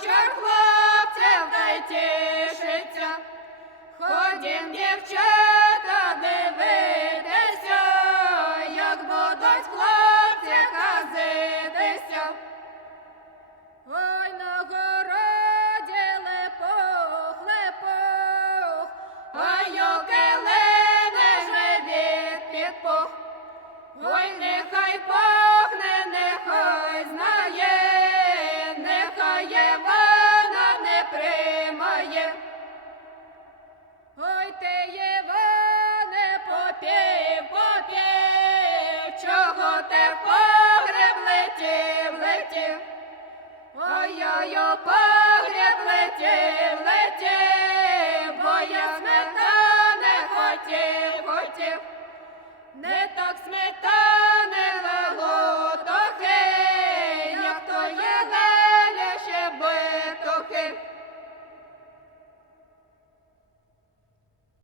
вечір хлопців та й тішиться. Ходім, дівчата, дивитися, як будуть хлопці казитися. Ой, на городі лепох, лепох, ой, юкелине живіт підпух. Ой, нехай пахне, нехай знає, нехай Івана не приймає. Ой, ти, Іване, попів, попів, чого ти в погреб летів, летів? Ой-ой, у погреб летів, летів, бо я сметани хотів, хотів. Не так сметани лило трохи, як то є Геля ще битухи.